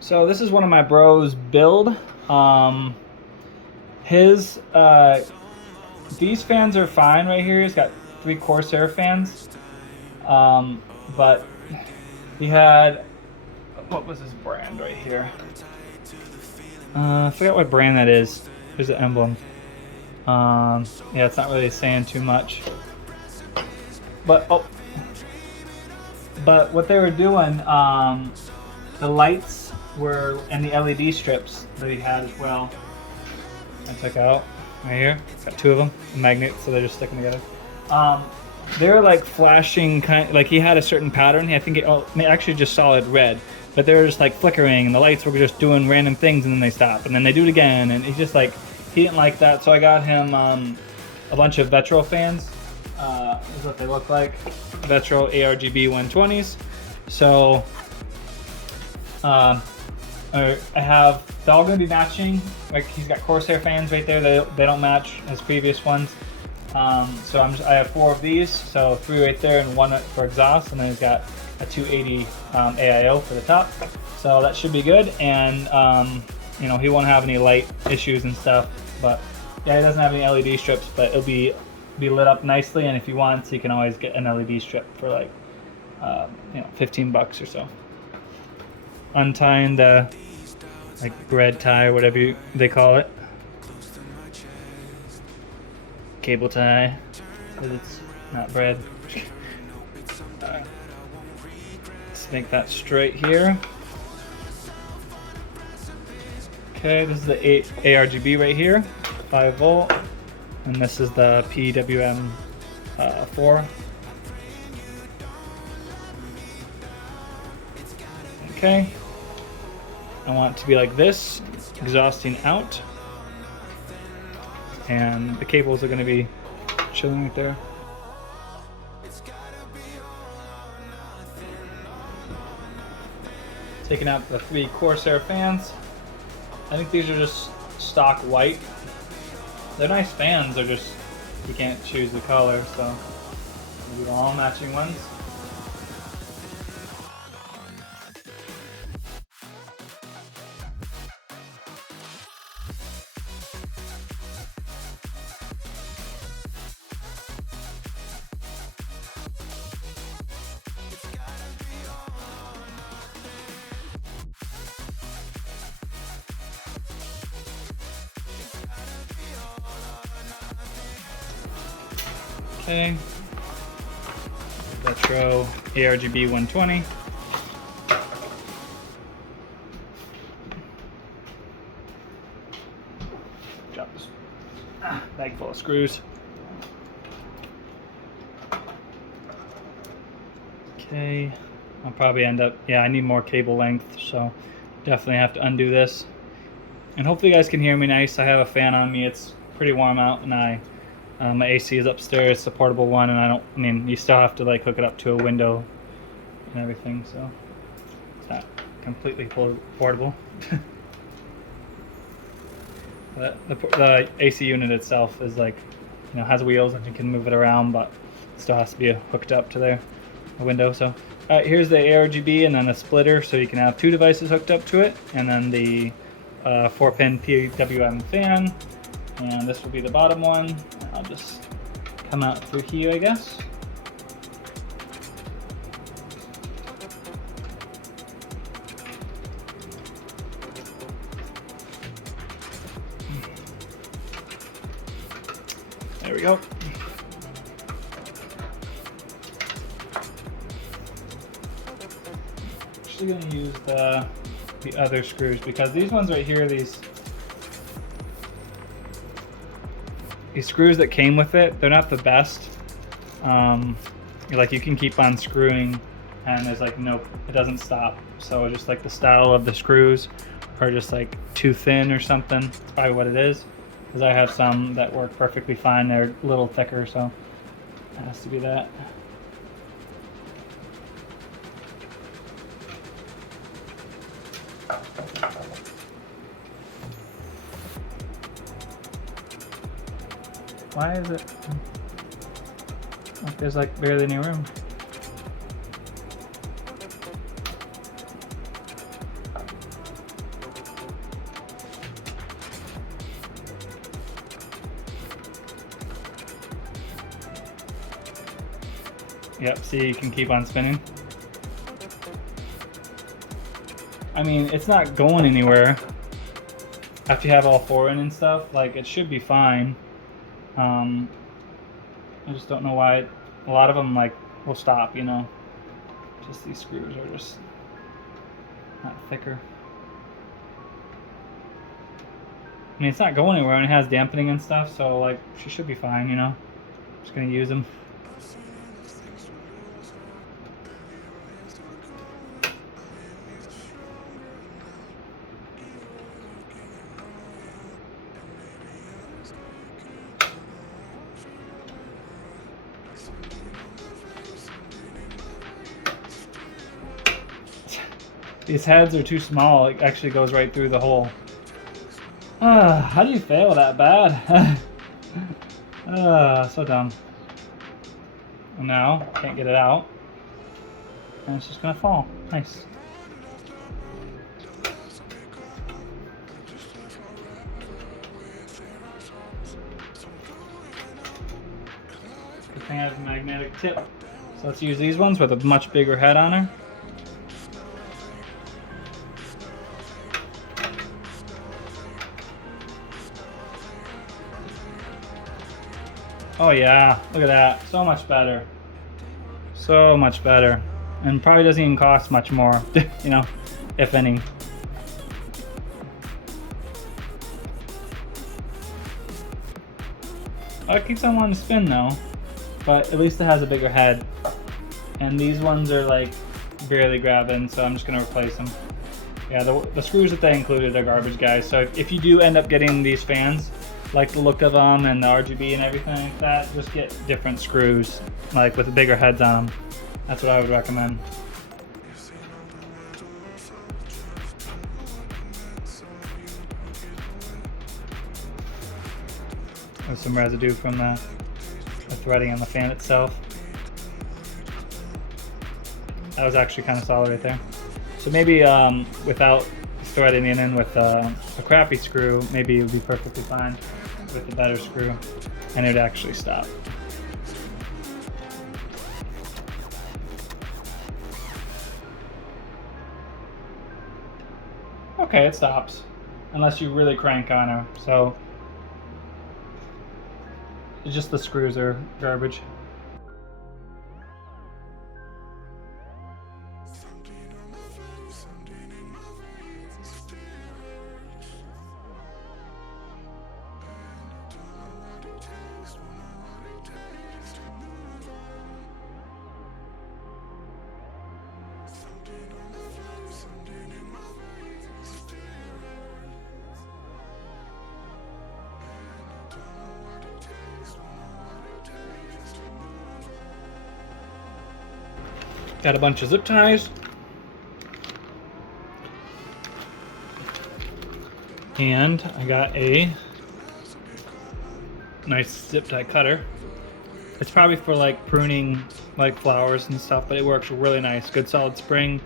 So this is one of my bros' build. His these fans are fine right here. He's got 3 Corsair fans, but he had, what was his brand right here? I forgot what brand that is. There's the emblem. Yeah, it's not really saying too much. But but what they were doing, the lights were and the LED strips that he had as well. I took out right here. Got 2 of them, magnets, so they're just sticking together. They're like flashing, like he had a certain pattern. I think actually just solid red, but they were just like flickering, and the lights were just doing random things, and then they stop, and then they do it again, and he's just like, he didn't like that. So I got him a bunch of Vetro fans. This is what they look like. Vetro ARGB 120s. So I have, they're all going to be matching. Like, he's got Corsair fans right there. They don't match his previous ones. So I have 4 of these. So 3 right there and 1 for exhaust. And then he's got a 280 AIO for the top. So that should be good. And you know, he won't have any light issues and stuff. But yeah, he doesn't have any LED strips, but it'll be lit up nicely. And if he wants, he can always get an LED strip for like you know, 15 bucks or so. Untying the like bread tie or whatever they call it, cable tie, because it's not bread. Let's make that straight here. Okay, this is the 8 ARGB right here, 5 volt, and this is the PWM 4. Okay. I want it to be like this, exhausting out, and the cables are going to be chilling right there. Taking out the 3 Corsair fans. I think these are just stock white. They're nice fans, they're just, you can't choose the color, so we'll do all matching ones. Okay, Vetro ARGB 120. Drop this bag full of screws. Okay, I'll probably end up, yeah, I need more cable length, so definitely have to undo this. And hopefully you guys can hear me nice. I have a fan on me, it's pretty warm out, and my AC is upstairs. It's a portable one, and I mean, you still have to like hook it up to a window and everything, so it's not completely portable. But the AC unit itself is like, you know, has wheels and you can move it around, but it still has to be hooked up to a window. So here's the ARGB and then a splitter, so you can have 2 devices hooked up to it, and then the 4-pin PWM fan. And this will be the bottom one. I'll just come out through here, I guess. There we go. Actually going to use the other screws, because these ones right here, these screws that came with it, they're not the best. Like, you can keep on screwing and there's like no, it doesn't stop. So just like the style of the screws are just like too thin or something. That's probably what it is, because I have some that work perfectly fine. They're a little thicker, so it has to be that. Why is it like there's like barely any room? Yep, see, you can keep on spinning. I mean, it's not going anywhere. After you have all 4 in and stuff, like, it should be fine. I just don't know why a lot of them, like, will stop, you know. Just these screws are just not thicker. I mean, it's not going anywhere and it has dampening and stuff, so like she should be fine, you know. Just gonna use them. These heads are too small, it actually goes right through the hole. How do you fail that bad? So dumb. And now, can't get it out. And it's just gonna fall. Nice. Good thing I have a magnetic tip. So let's use these ones with a much bigger head on her. Oh yeah, look at that. So much better. So much better. And probably doesn't even cost much more, you know, if any. Oh, it keeps on wanting to spin though, but at least it has a bigger head. And these ones are like barely grabbing, so I'm just gonna replace them. Yeah, the screws that they included are garbage, guys. So if you do end up getting these fans, like the look of them and the RGB and everything like that, just get different screws, like with bigger heads on them. That's what I would recommend. There's some residue from the threading on the fan itself. That was actually kind of solid right there. So maybe without threading it in with a crappy screw, maybe it would be perfectly fine with a better screw, and it would actually stop. Okay, it stops, unless you really crank on her. So it's just the screws are garbage. Got a bunch of zip ties. And I got a nice zip tie cutter. It's probably for like pruning like flowers and stuff, but it works really nice. Good solid spring,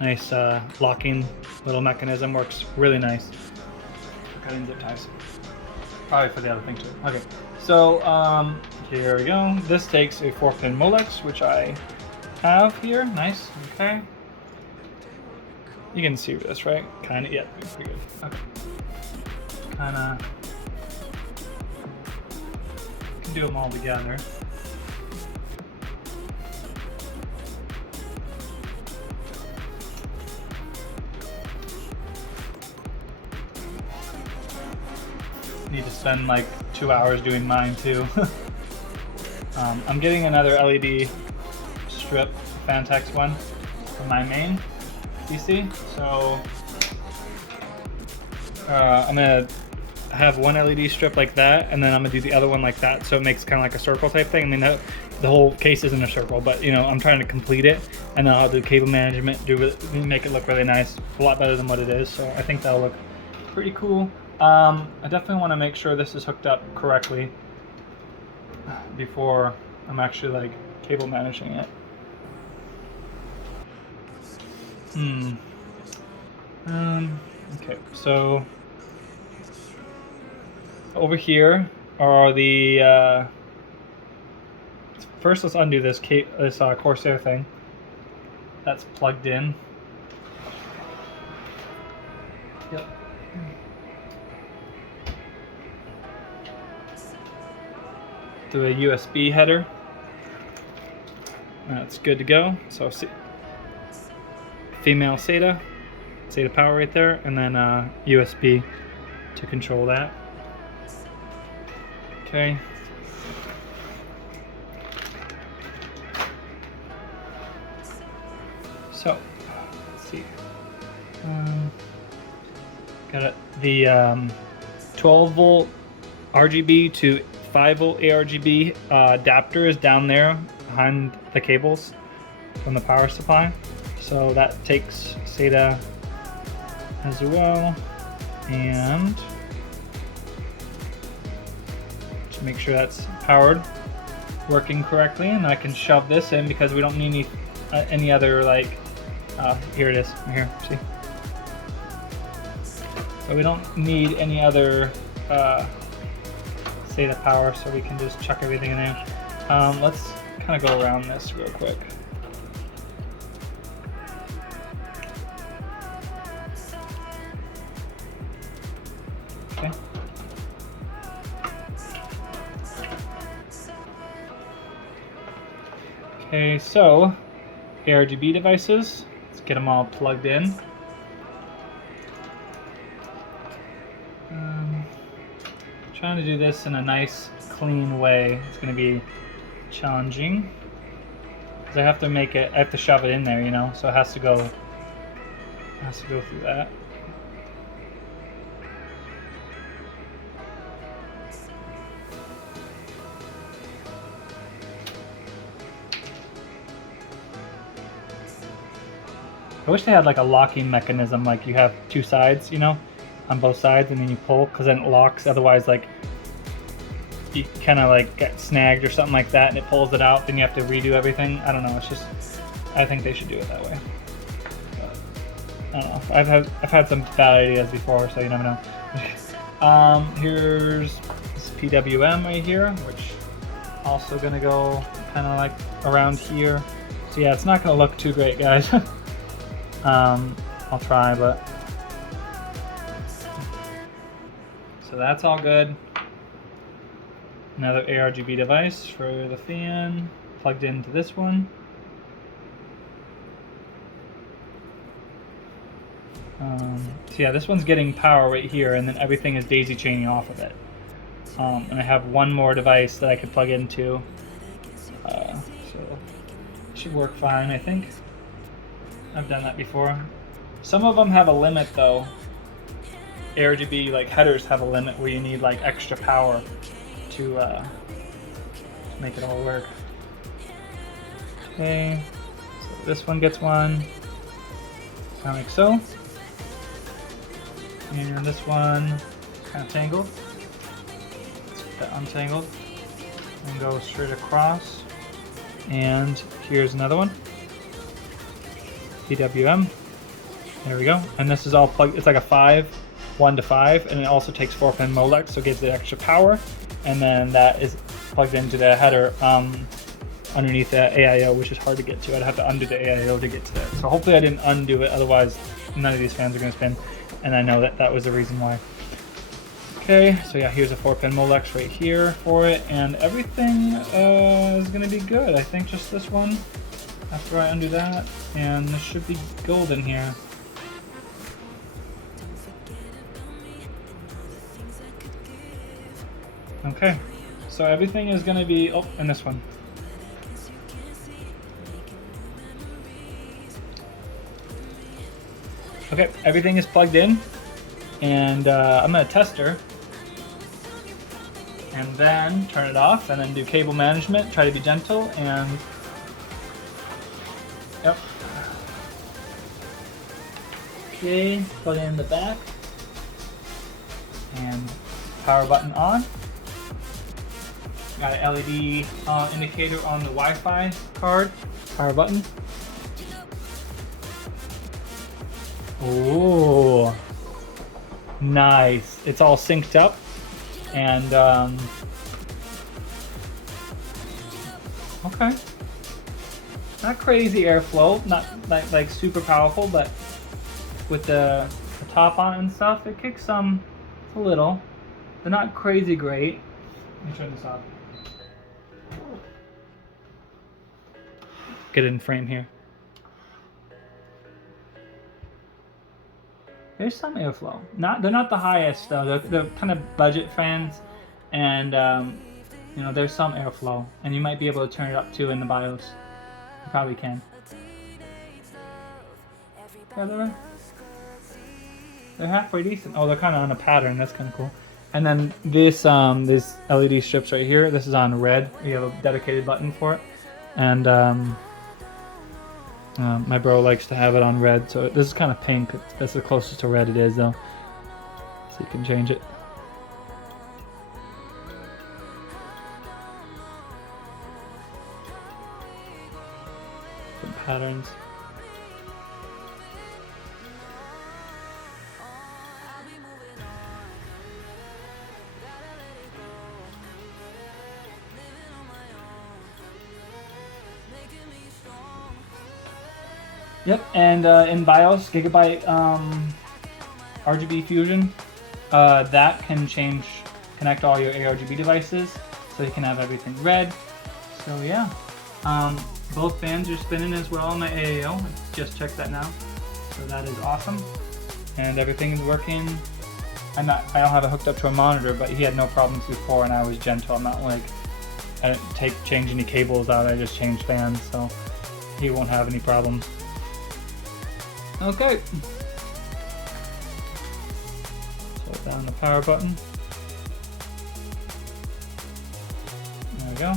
nice locking little mechanism, works really nice for cutting zip ties. Probably for the other thing too. Okay, so here we go. This takes a 4-pin Molex, which I have here. Nice. Okay. You can see this, right? Kind of. Yeah, pretty good. Okay. Kind of. Can do them all together. Need to spend like 2 hours doing mine too. I'm getting another LED strip, Fantex one, for my main PC. So I'm gonna have one LED strip like that, and then I'm gonna do the other one like that, so it makes kind of like a circle type thing. I mean, the whole case isn't a circle, but you know, I'm trying to complete it, and then I'll do cable management, make it look really nice, a lot better than what it is. So I think that'll look pretty cool. I definitely want to make sure this is hooked up correctly before I'm actually like cable managing it. Okay, so over here are the first let's undo this Corsair thing that's plugged in. Yep. Through a USB header. That's good to go. So female SATA power right there, and then USB to control that. Okay. So let's see. Got the 12 volt RGB to 5 volt ARGB adapter is down there behind the cables from the power supply. So that takes SATA as well, and just make sure that's powered, working correctly, and I can shove this in because we don't need any other like. Here it is, right here. See. So we don't need any other SATA power, so we can just chuck everything in there. Let's kind of go around this real quick. Okay. Okay, so ARGB devices. Let's get them all plugged in. Trying to do this in a nice, clean way. It's going to be challenging because I have to shove it in there, you know. So it has to go through that. I wish they had like a locking mechanism, like you have two sides, you know, on both sides, and then you pull, because then it locks. Otherwise, like, you kind of like get snagged or something like that, and it pulls it out. Then you have to redo everything. I don't know. It's just, I think they should do it that way. But, I don't know. I've had some bad ideas before, so you never know. Here's this PWM right here, which also gonna go kind of like around here. So yeah, it's not gonna look too great, guys. I'll try, but so that's all good. Another ARGB device for the fan, plugged into this one. So yeah, this one's getting power right here, and then everything is daisy chaining off of it. And I have one more device that I could plug into, so it should work fine, I think. I've done that before. Some of them have a limit though. ARGB like headers have a limit where you need like extra power to make it all work. Okay, so this one gets one, kind of like so. And this one kind of tangled. Let's get that untangled and go straight across. And here's another one. PWM. There we go. And this is all plugged. It's like a 1 to 5, and it also takes 4-pin Molex, so it gives it extra power. And then that is plugged into the header underneath the AIO, which is hard to get to. I'd have to undo the AIO to get to that. So hopefully I didn't undo it, otherwise none of these fans are going to spin. And I know that that was the reason why. Okay, so yeah, here's a 4-pin Molex right here for it, and everything is going to be good. I think just this one. After I undo that, and this should be golden here. Okay, so everything is going to be, oh, and this one. Okay, everything is plugged in, and I'm going to test her, and then turn it off, and then do cable management, try to be gentle, and yep. Okay, plug it in the back. And power button on. Got an LED indicator on the Wi-Fi card. Power button. Oh, nice. It's all synced up. And Okay. Not crazy airflow, not like super powerful, but with the top on it and stuff, it kicks some a little. They're not crazy great. Let me turn this off. Get it in frame here. There's some airflow. They're not the highest though. They're kind of budget fans, and you know, there's some airflow, and you might be able to turn it up too in the BIOS. You probably can. Yeah, they're halfway decent. Oh, they're kind of on a pattern. That's kind of cool. And then this LED strips right here. This is on red. We have a dedicated button for it, and my bro likes to have it on red. So this is kind of pink. That's the closest to red it is, though. So you can change it. Some patterns. Yep, and in BIOS, Gigabyte RGB Fusion, that can connect all your ARGB devices, so you can have everything red. So yeah, both fans are spinning as well on my AAO. Just checked that now, so that is awesome, and everything is working. I don't have it hooked up to a monitor, but he had no problems before, and I was gentle. I'm not like I didn't change any cables out. I just changed fans, so he won't have any problems. Okay. Hold down the power button. There we go.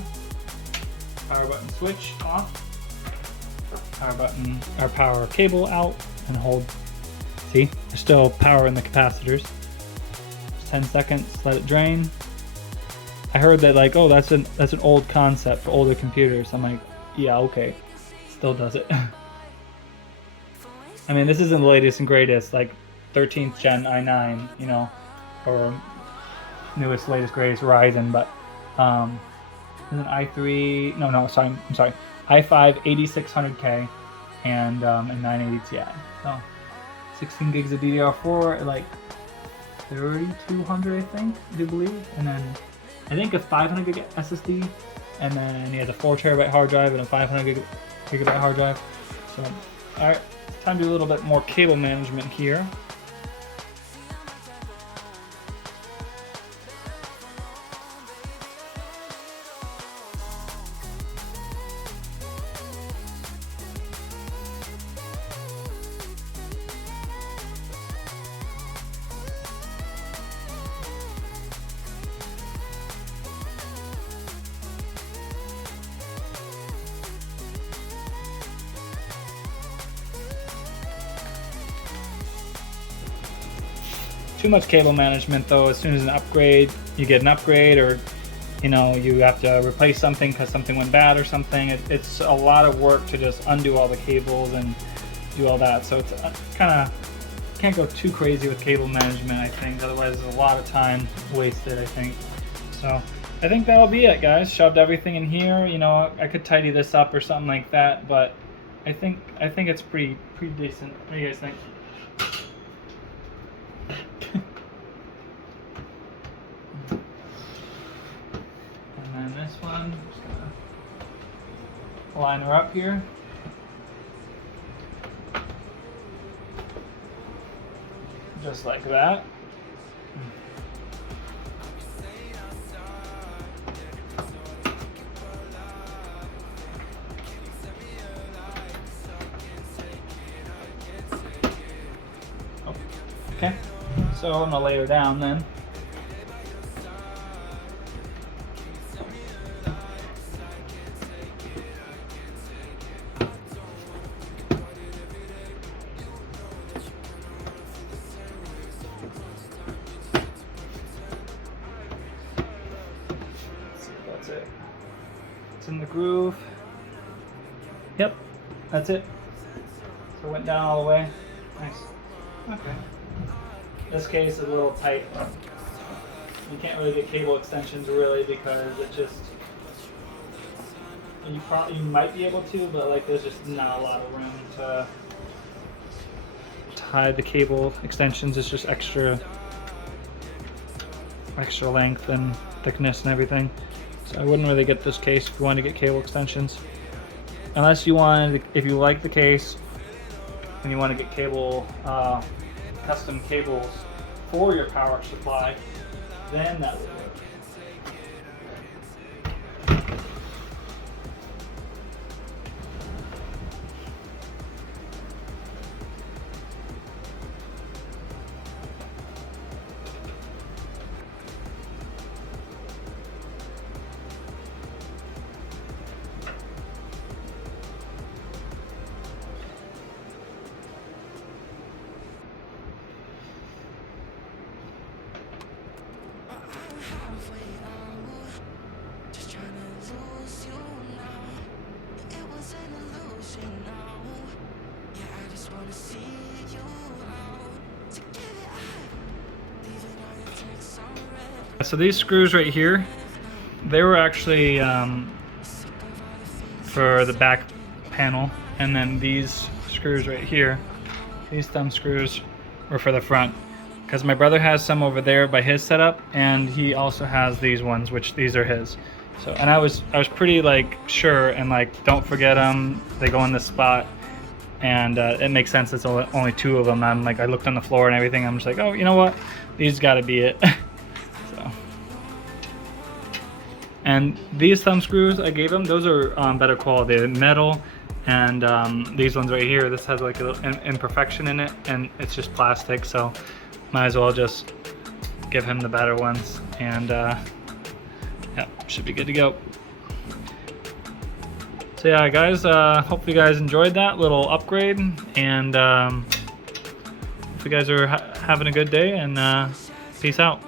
Power button switch off. Power button, or power cable out, and hold. See, there's still power in the capacitors. 10 seconds, let it drain. I heard that like, oh, that's an old concept for older computers. I'm like, yeah, okay. Still does it. I mean, this isn't the latest and greatest, like 13th gen i9, you know, or newest, latest, greatest Ryzen, but there's an i3, I'm sorry, i5 8600K and a 980 Ti. So 16 gigs of DDR4, like 3200, I think, I do believe, and then I think a 500 gig SSD, and then he has a 4 terabyte hard drive and a 500 gigabyte hard drive. So, all right. Time to do a little bit more cable management here. Too much cable management though. As soon as you get an upgrade, or you know, you have to replace something because something went bad or something, it's a lot of work to just undo all the cables and do all that. So it's kind of, can't go too crazy with cable management, I think, otherwise there's a lot of time wasted, I think. So I think that'll be it, guys. Shoved everything in here. You know, I could tidy this up or something like that, but I think it's pretty decent. What do you guys think? And then this one, just gonna line her up here. Just like that. Okay, so I'm gonna lay her down then. That's it. It's in the groove. Yep, that's it. So it went down all the way. Nice. Okay. This case is a little tight. You can't really get cable extensions really because it just, you might be able to, but like there's just not a lot of room to hide the cable extensions. It's just extra length and thickness and everything. So I wouldn't really get this case if you want to get cable extensions, unless you wanted, if you like the case and you want to get cable, custom cables for your power supply, then that would work. So these screws right here, they were actually for the back panel, and then these screws right here, these thumb screws, were for the front. Because my brother has some over there by his setup, and he also has these ones, which these are his. So, and I was pretty like sure, and like, don't forget them. They go in this spot, and it makes sense. It's only two of them. I'm like, I looked on the floor and everything. I'm just like, oh, you know what? These got to be it. So, and these thumb screws I gave him, those are better quality. They're metal, and these ones right here, this has like a little imperfection in it, and it's just plastic. So, might as well just give him the better ones, and yeah, should be good to go. So yeah, guys, hopefully you guys enjoyed that little upgrade, and hope you guys are having a good day, and peace out.